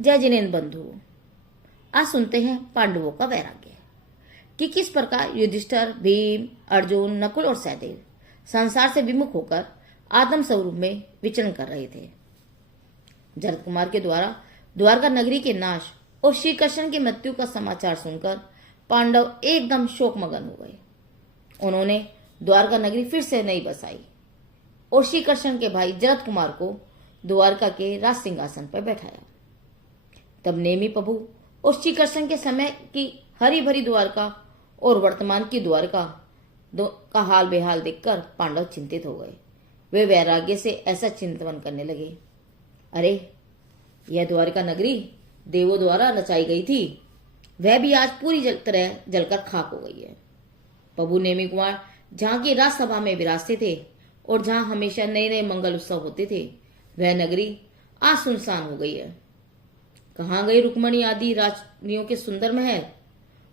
जय जिनेन्द्र बंधुओं, आज सुनते हैं पांडवों का वैराग्य कि किस प्रकार युधिष्ठिर, भीम, अर्जुन, नकुल और सहदेव संसार से विमुख होकर आत्म स्वरूप में विचरण कर रहे थे। जरद कुमार के द्वारा द्वारका नगरी के नाश और श्री कृष्ण की मृत्यु का समाचार सुनकर पांडव एकदम शोकमगन हो गए। उन्होंने द्वारका नगरी फिर से नहीं बसाई और श्री कृष्ण के भाई जरद कुमार को द्वारका के राज सिंहासन पर बैठाया। तब नेमी प्रभु और श्री कृष्ण के समय की हरी भरी द्वारका और वर्तमान की द्वारका का हाल बेहाल देखकर पांडव चिंतित हो गए। वे वैराग्य से ऐसा चिंतन करने लगे, अरे यह द्वारका नगरी देवों द्वारा रचाई गई थी, वह भी आज पूरी तरह जलकर खाक हो गई है। प्रभु नेमी कुमार जहाँ की राजसभा में विराजते थे और जहाँ हमेशा नए नए मंगल उत्सव होते थे, वह नगरी आज सुनसान हो गई है। कहाँ गए रुक्मणी आदि राजनियों के सुंदर महल,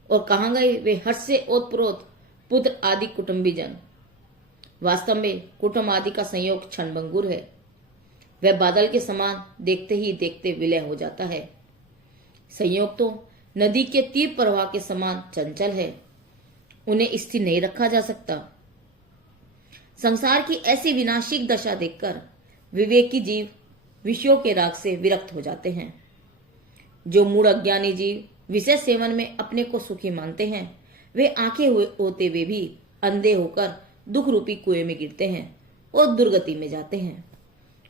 और कहाँ गए वे हर्ष से ओतप्रोत पुत्र आदि कुटुंबीजन। वास्तव में कुटुंब आदि का संयोग क्षणभंगुर है, वह बादल के समान देखते ही देखते विलय हो जाता है। संयोग तो नदी के तीव्र प्रवाह के समान चंचल है, उन्हें स्थिर नहीं रखा जा सकता। संसार की ऐसी विनाशिक दशा देखकर विवेकी जीव विषयों के राग से विरक्त हो जाते हैं। जो मूढ़ अज्ञानी जीव विषय सेवन में अपने को सुखी मानते हैं, वे आंखें होते हुए भी अंधे होकर दुख रूपी कुएं में गिरते हैं और दुर्गति में जाते हैं।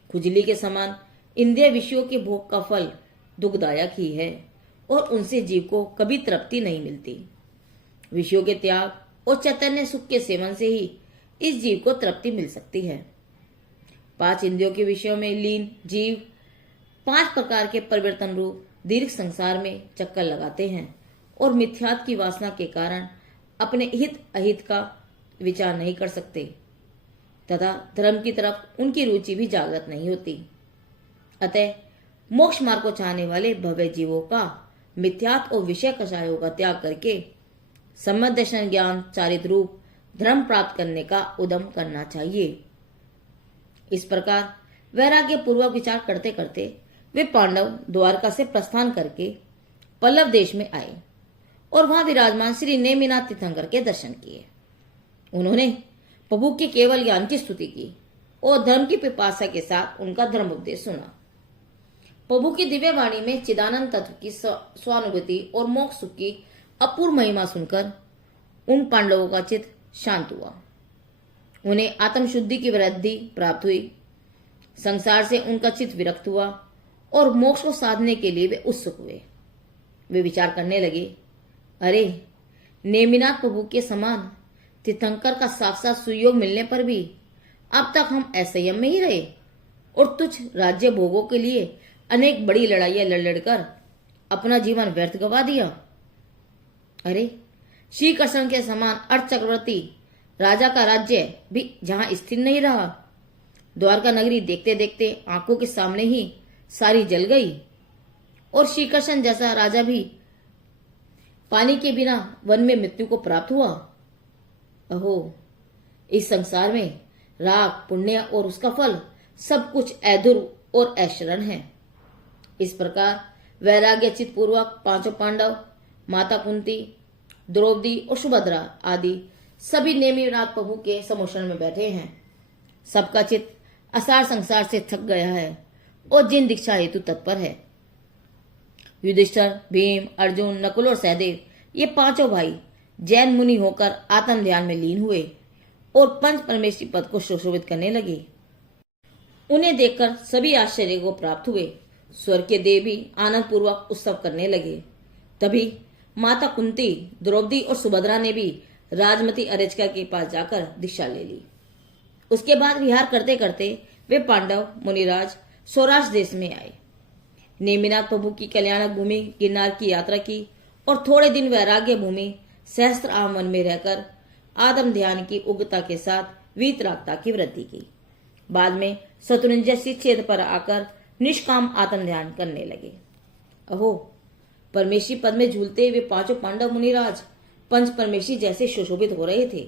खुजली के समान इंद्रिय विषयों के भोग का फल दुखदायक ही है और उनसे जीव को कभी तृप्ति नहीं मिलती। विषयों के त्याग और चैतन्य सुख के सेवन से ही इस जीव को तृप्ति मिल सकती है। 5 इंद्रियों के विषयों में लीन जीव 5 प्रकार के परिवर्तन रूप दीर्घ संसार में चक्कर लगाते हैं और मिथ्यात्व की वासना के कारण अपने हित अहित का विचार नहीं कर सकते तथा धर्म की तरफ उनकी रुचि भी जागृत नहीं होती। अतः मोक्ष मार्ग को चाहने वाले भव्य जीवों का मिथ्यात्व और विषय कषायों का त्याग करके सम्यक दर्शन ज्ञान चारित रूप धर्म प्राप्त करने का उद्यम करना चाहिए। इस प्रकार वैराग्य पूर्वक विचार करते करते वे पांडव द्वारका से प्रस्थान करके पल्लव देश में आए और वहां विराजमान श्री नेमिनाथ तीर्थंकर के दर्शन किए। उन्होंने प्रभु के केवल ज्ञान की स्तुति की और धर्म की पिपासा के साथ उनका धर्म उपदेश सुना। प्रभु की दिव्य वाणी में चिदानंद तत्व की स्वानुभूति और मोक्ष सुख की अपूर्व महिमा सुनकर उन पांडवों का चित्त शांत हुआ। उन्हें आत्मशुद्धि की वृद्धि प्राप्त हुई। संसार से उनका चित्त विरक्त हुआ और मोक्ष को साधने के लिए वे उत्सुक हुए। वे विचार करने लगे, अरे नेमिनाथ प्रभु के समान तीर्थंकर का साक्षात सुयोग मिलने पर भी अब तक हम असंयम में ही रहे और तुच्छ राज्य भोगों के लिए अनेक बड़ी लड़ाइयां लड़ लड़कर अपना जीवन व्यर्थ गवा दिया। अरे श्री कृष्ण के समान अर्थ चक्रवर्ती राजा का राज्य भी जहां स्थिर नहीं रहा, द्वारका नगरी देखते देखते आंखों के सामने ही सारी जल गई और श्री कृष्ण जैसा राजा भी पानी के बिना वन में मृत्यु को प्राप्त हुआ। अहो, इस संसार में राग, पुण्य और उसका फल सब कुछ अधूर और अशरण है। इस प्रकार वैराग्य चित पूर्वक 5 पांडव, माता कुंती, द्रौपदी और सुभद्रा आदि सभी नेमिनाथ प्रभु के समोषण में बैठे हैं। सबका चित्त असार संसार से थक गया है और जिन दीक्षा हेतु तत्पर है। युधिष्ठिर, भीम, अर्जुन, नकुल और सहदेव ये 5 भाई जैन मुनि होकर आत्म ध्यान में लीन हुए और पंच परमेश्वरी पद को सुशोभित करने लगे। उन्हें देखकर सभी आश्चर्य को प्राप्त हुए। स्वर्ग के देव भी आनंद पूर्वक उत्सव करने लगे। तभी माता कुंती, द्रौपदी और सुभद्रा ने भी राजमती अरेचका के पास जाकर दीक्षा ले ली। उसके बाद विहार करते करते वे पांडव मुनिराज सौराष्ट्र देश में आए। नेमिनाथ प्रभु की कल्याणक भूमि गिरनार की यात्रा की और थोड़े दिन वैराग्य भूमि सहस्त्र आम वन में रहकर आत्म ध्यान की उग्रता के साथ वीतरागता की वृद्धि की। बाद में शत्रुंजय छेद पर आकर निष्काम आत्म ध्यान करने लगे। अहो, परमेशी पद में झूलते हुए 5 पांडव मुनिराज पंच परमेशी जैसे सुशोभित हो रहे थे।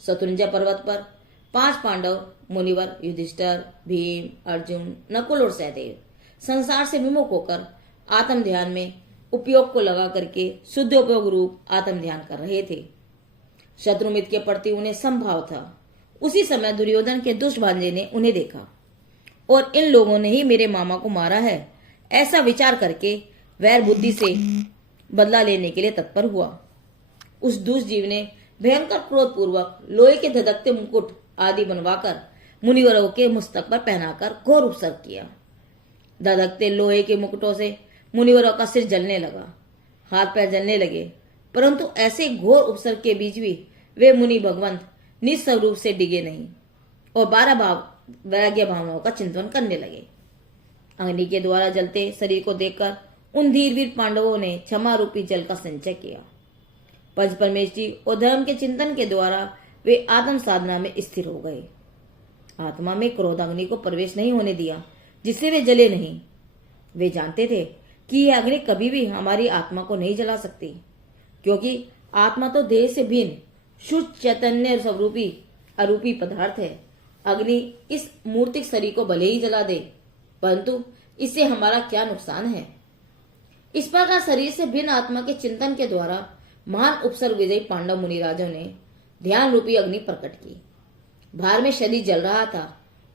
शत्रुंजय पर्वत पर 5 पांडव मुनिवर युधिष्ठिर, भीम, अर्जुन, नकुल और सहदेव संसार से विमुख होकर आत्म ध्यान में उपयोग को लगा करके शुद्धोपयोग रूप आत्म ध्यान कर रहे थे। शत्रुमित्र के प्रति उन्हें संभाव था। उसी समय दुर्योधन के दुष्ट भांजे ने उन्हें देखा और इन लोगों ने ही मेरे मामा को मारा है, ऐसा विचार करके वैर बुद्धि से बदला लेने के लिए तत्पर हुआ। उस दुष्ट जीव ने भयंकर क्रोध पूर्वक लोहे के धधकते मुकुट आदि बनवाकर मुनिवरों के मस्तक पर पहनाकर घोर उपसर्ग किया। धधकते लोहे के मुकुटों से मुनिवरों का सिर जलने लगा, हाथ पैर जलने लगे, परंतु ऐसे घोर उपसर्ग के बीच भी वे मुनि भगवंत निस्वरूप से डिगे नहीं और 12 वैराग्य भावनाओं का चिंतन करने लगे। अग्नि के द्वारा जलते शरीर को देखकर उन धीरवीर पांडवों ने क्षमा रूपी जल का संचय किया। पंच परमेष्ठी और धर्म के चिंतन के द्वारा वे आत्म साधना में स्थिर हो गए। आत्मा में क्रोध अग्नि को प्रवेश नहीं होने दिया, जिससे वे जले नहीं। वे जानते थे कि यह अग्नि कभी भी हमारी आत्मा को नहीं जला सकती, क्योंकि आत्मा तो देह से भिन्न शुद्ध चैतन्य स्वरूपी अरूपी पदार्थ है। अग्नि इस मूर्तिक शरीर को भले ही जला दे, परंतु इससे हमारा क्या नुकसान है। इस प्रकार शरीर से भिन्न आत्मा के चिंतन के द्वारा महान उपसर्ग विजयी पांडव मुनिराजों ने ध्यान रूपी अग्नि प्रकट की। बाहर में शरीर जल रहा था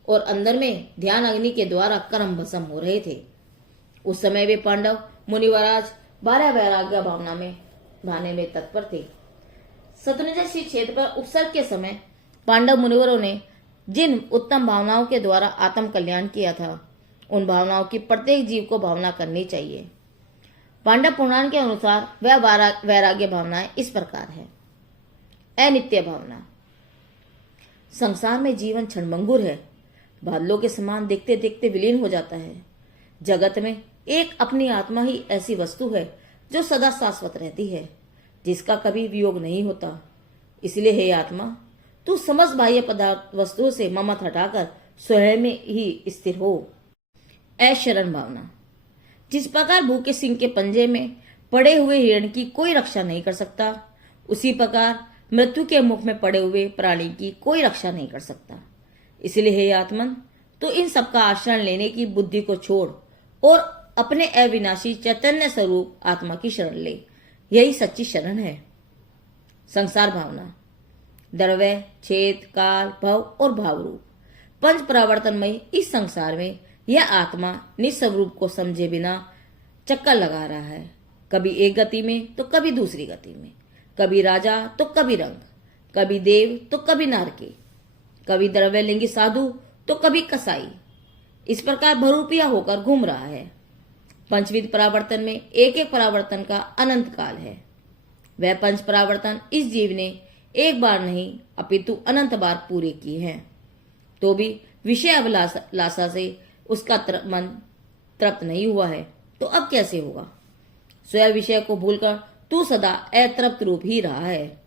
और अंदर में ध्यान अग्नि के द्वारा कर्म भस्म हो रहे थे। उस समय वे पांडव मुनिवराज 12 वैराग्य भावना में भाने में तत्पर थे। शत्रुंजय क्षेत्र पर उपसर्ग के समय पांडव मुनिवरों ने जिन उत्तम भावनाओं के द्वारा आत्म कल्याण किया था, उन भावनाओं की प्रत्येक जीव को भावना करनी चाहिए। पांडव पुराण के अनुसार वह वैराग्य भावनाएं इस प्रकार है। अनित्य भावना। संसार में जीवन क्षणभंगुर है, बादलों के समान देखते देखते विलीन हो जाता है। जगत में एक अपनी आत्मा ही ऐसी वस्तु है जो सदा शाश्वत रहती है, जिसका कभी वियोग नहीं होता। इसलिए हे आत्मा, तू समस्त बाह्य पदार्थ वस्तुओं से ममत हटाकर स्वयं में ही स्थिर हो। अशरण भावना। जिस प्रकार भूखे सिंह के पंजे में पड़े हुए हिरण की कोई रक्षा नहीं कर सकता, उसी प्रकार मृत्यु के मुख में पड़े हुए प्राणी की कोई रक्षा नहीं कर सकता। इसलिए हे आत्मन, तो इन सबका आश्रय लेने की बुद्धि को छोड़ और अपने अविनाशी चैतन्य स्वरूप आत्मा की शरण ले। यही सच्ची शरण है। संसार भावना। द्रव्य, छेद, काल, भव और भाव रूप पंच परावर्तनमय इस संसार में यह आत्मा निस्वरूप को समझे बिना चक्कर लगा रहा है, कभी एक गति में तो कभी दूसरी गति में, कभी राजा तो कभी रंग, कभी देव तो कभी नारकी, कभी द्रव्यलिंगी साधु तो कभी कसाई। इस प्रकार बहुरूपिया होकर घूम रहा है। पंचविध परावर्तन में एक एक परावर्तन का अनंत काल है। वह पंच परावर्तन इस जीव ने एक बार नहीं अपितु अनंत बार पूरे किए हैं, तो भी विषय अभिलाषा से उसका मन तृप्त नहीं हुआ है, तो अब कैसे होगा। स्वयं विषय को भूलकर तू सदा अतृप्त रूप ही रहा है।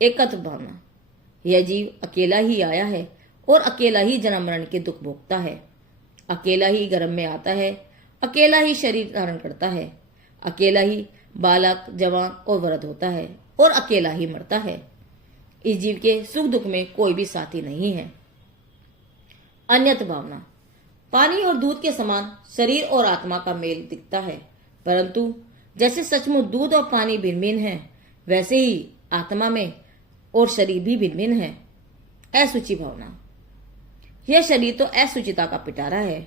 एकत्र भावना। यह जीव अकेला ही आया है और अकेला ही जन्म मरण के दुख भोगता है। अकेला ही गर्भ में आता है, अकेला ही शरीर धारण करता है, अकेला ही बालक, जवान और वृद्ध होता है और अकेला ही मरता है। इस जीव के सुख दुख में कोई भी साथी नहीं है। अन्यत भावना। पानी और दूध के समान शरीर और आत्मा का मेल दिखता है, परंतु जैसे सचमुच दूध और पानी भिन्न भिन्न है, वैसे ही आत्मा में और शरीर भी भिन्न भिन्न है। असुचि भावना। यह शरीर तो असुचिता का पिटारा है,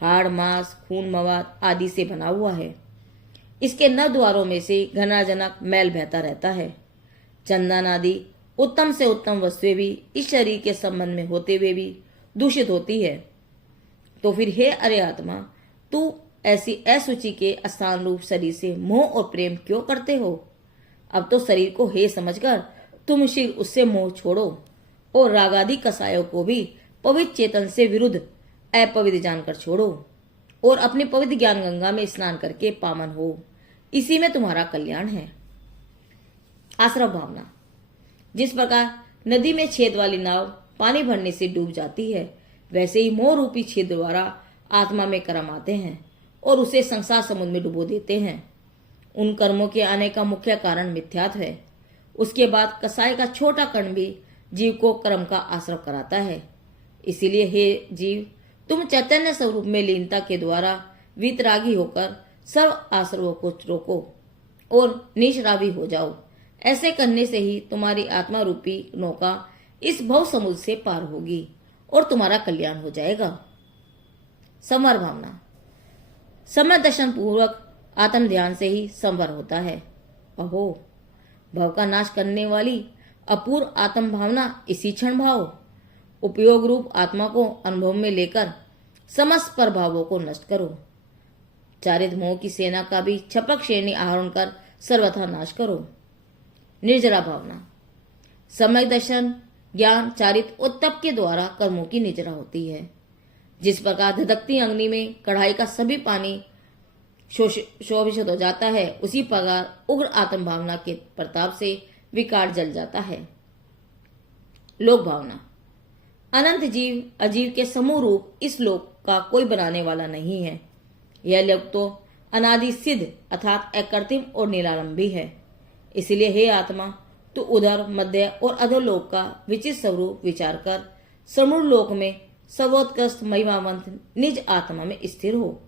हाड़, मांस, खून, मवाद आदि से बना हुआ है। इसके नौ द्वारों में से घनाजनक मैल बहता रहता है। चंदन आदि उत्तम से उत्तम वस्तुएं भी इस शरीर के संबंध में होते हुए भी दूषित होती है। तो फिर हे अरे आत्मा, तू ऐसी असुचि के स्थान रूप शरीर से मोह और प्रेम क्यों करते हो। अब तो शरीर को हे समझकर तुम शीघ्र उससे मोह छोड़ो और रागादि कसायों को भी पवित्र चेतन से विरुद्ध अपवित्र जानकर छोड़ो और अपनी पवित्र ज्ञान गंगा में स्नान करके पावन हो। इसी में तुम्हारा कल्याण है। आश्रव भावना। जिस प्रकार नदी में छेद वाली नाव पानी भरने से डूब जाती है, वैसे ही मोह रूपी छेद द्वारा आत्मा में कर्म आते हैं और उसे संसार समुद्र में डुबो देते हैं। उन कर्मों के आने का मुख्य कारण मिथ्यात्व है। उसके बाद कसाई का छोटा कण भी जीव को कर्म का आश्रय कराता है। इसीलिए हे जीव, तुम चैतन्य स्वरूप में लीनता के द्वारा वितरागी होकर सर्व आश्रवों को रोको और निशरावी हो जाओ। ऐसे करने से ही तुम्हारी आत्मा रूपी नौका इस भव समुद्र से पार होगी और तुम्हारा कल्याण हो जाएगा। संवर भावना। समय दर्शन पूर्वक आत्म ध्यान से ही संवर होता है। अहो, भव का नाश करने वाली अपूर्व आत्म भावना इसी क्षण भाव उपयोग रूप आत्मा को अनुभव में लेकर समस्त प्रभावों को नष्ट करो। चारित मोह की सेना का भी छपक श्रेणी आहरण कर सर्वथा नाश करो। निर्जरा भावना। समय दर्शन ज्ञान चारित और तप के द्वारा कर्मों की निर्जरा होती है। जिस प्रकार धधकती अग्नि में कढ़ाई का सभी पानी शोभित हो जाता है, उसी प्रकार उग्र आत्म भावना के प्रताप से विकार जल जाता है। लोक भावना। अनंत जीव अजीव के समूह रूप इस लोक का कोई बनाने वाला नहीं है। यह लोक तो अनादि सिद्ध अर्थात अकृत्रिम और निरालंबी है। इसलिए हे आत्मा, तू उधर मध्य और अधोलोक का विचित्र स्वरूप विचार कर समूढ़ लोक में सर्वोत्कृष्ट महिमावंत निज आत्मा में स्थिर हो,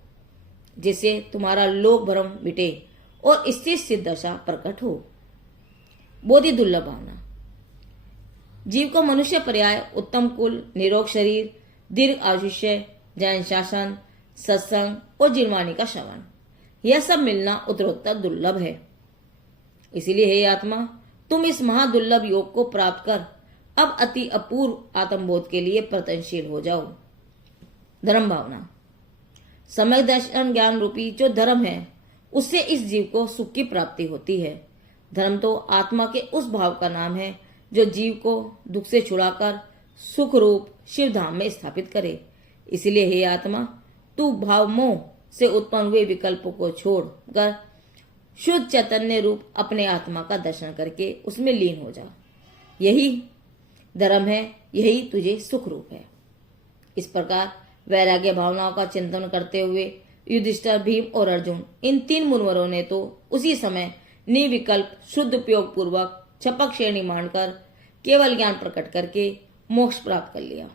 जिससे तुम्हारा लोक भ्रम मिटे और स्थिर सिद्ध दशा प्रकट हो। बोधि दुर्लभ भावना। जीव को मनुष्य पर्याय, उत्तम कुल, निरोग शरीर, दीर्घ आयुष्य, जैन शासन, सत्संग और जिनवाणी का श्रवण, यह सब मिलना उत्तरोत्तर दुर्लभ है। इसीलिए हे आत्मा, तुम इस महादुर्लभ योग को प्राप्त कर अब अति अपूर्व आत्मबोध के लिए प्रयत्नशील हो जाओ। धर्म भावना। समय दर्शन ज्ञान रूपी जो धर्म है, उससे इस जीव को सुख की प्राप्ति होती है। धर्म तो आत्मा के उस भाव का नाम है जो जीव को दुख से छुड़ाकर सुख रूप शिव धाम में स्थापित करे। इसलिए हे आत्मा, तू भाव मोह से उत्पन्न हुए विकल्पों को छोड़कर शुद्ध चैतन्य रूप अपने आत्मा का दर्शन करके उसमें लीन हो जा। यही धर्म है, यही तुझे सुख रूप है। इस प्रकार वैराग्य भावनाओं का चिंतन करते हुए युधिष्ठिर, भीम और अर्जुन, इन तीन मुनिवरों ने तो उसी समय निर्विकल्प शुद्ध उपयोग पूर्वक छपक श्रेणी मानकर केवल ज्ञान प्रकट करके मोक्ष प्राप्त कर लिया।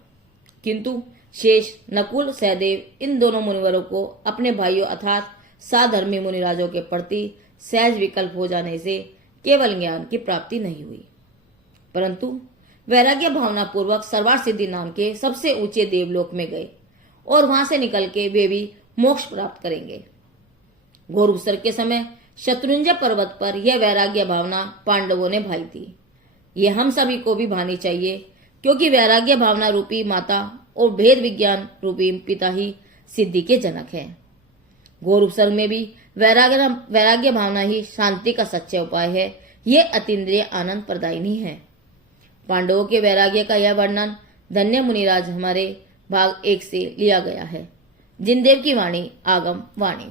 किंतु शेष नकुल, सहदेव इन दोनों मुनिवरों को अपने भाइयों अर्थात साधर्मी मुनिराजों के प्रति सहज विकल्प हो जाने से केवल ज्ञान की प्राप्ति नहीं हुई, परंतु वैराग्य भावना पूर्वक सर्वार्थ सिद्धि नाम के सबसे ऊंचे देवलोक में गए और वहां से निकल के वे भी मोक्ष प्राप्त करेंगे। घोर उत्सव के समय शत्रुंजय पर्वत पर यह वैराग्य भावना पांडवों ने भाई थी। ये हम सभी को भी भानी चाहिए, क्योंकि वैराग्य भावना रूपी माता और भेद विज्ञान रूपी पिता ही सिद्धि के जनक हैं। घोर उपसर्ग में भी वैराग्य भावना ही शांति का सच्चा उपाय है। ये अतीन्द्रिय आनंद प्रदायिनी है। पांडवों के वैराग्य का यह वर्णन धन्य मुनिराज हमारे भाग 1 से लिया गया है। जिनदेव की वाणी आगम वाणी।